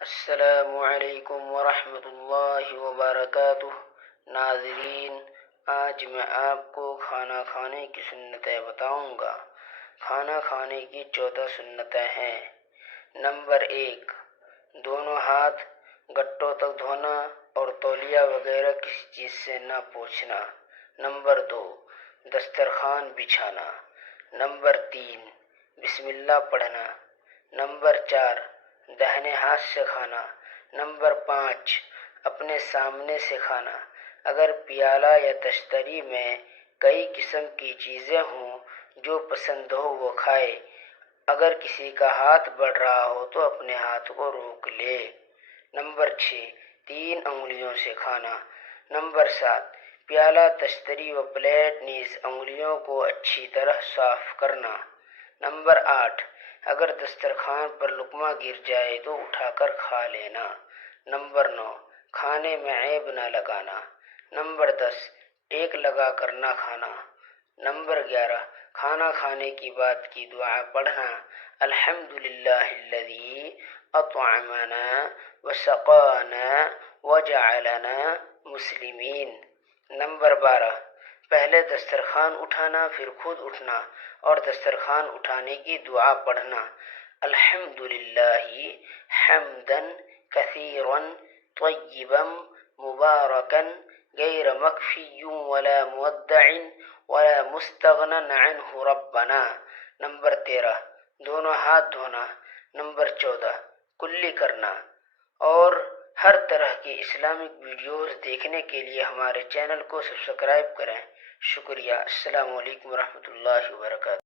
السلام علیکم ورحمۃ اللہ وبرکاتہ۔ ناظرین، آج میں آپ کو کھانا کھانے کی سنتیں بتاؤں گا۔ کھانا کھانے کی 14 سنتیں ہیں۔ نمبر 1، دونوں ہاتھ گٹوں تک دھونا اور تولیہ وغیرہ کسی چیز سے نہ پوچھنا۔ نمبر 2، دسترخوان بچھانا۔ نمبر 3، بسم اللہ پڑھنا۔ نمبر 4، داہنے ہاتھ سے کھانا۔ نمبر 5، اپنے سامنے سے کھانا۔ اگر پیالہ یا تشتری میں کئی قسم کی چیزیں ہوں جو پسند ہو وہ کھائے۔ اگر کسی کا ہاتھ بڑھ رہا ہو تو اپنے ہاتھ کو روک لے۔ نمبر 6، 3 انگلیوں سے کھانا۔ نمبر 7، پیالہ، تشتری و پلیٹ نیز انگلیوں کو اچھی طرح صاف کرنا۔ نمبر 8، اگر دسترخوان پر لقمہ گر جائے تو اٹھا کر کھا لینا۔ نمبر 9، کھانے میں عیب نہ لگانا۔ نمبر 10، ٹیک لگا کر نہ کھانا۔ نمبر 11، کھانا کھانے کی بعد کی دعا پڑھنا۔ الحمدللہ الذی اطعمنا وسقانا وجعلنا مسلمین۔ نمبر 12، پہلے دسترخوان اٹھانا پھر خود اٹھنا اور دسترخوان اٹھانے کی دعا پڑھنا۔ الحمدللہ حمدا کثیرا طیبا مبارکا غیر مکفی ولا مودع ولا مستغنی عنہ ربنا۔ نمبر 13، دونوں ہاتھ دھونا۔ نمبر 14، کلی کرنا۔ اور ہر طرح کی اسلامک ویڈیوز دیکھنے کے لیے ہمارے چینل کو سبسکرائب کریں۔ شکریہ۔ السلام علیکم ورحمۃ اللہ وبرکاتہ۔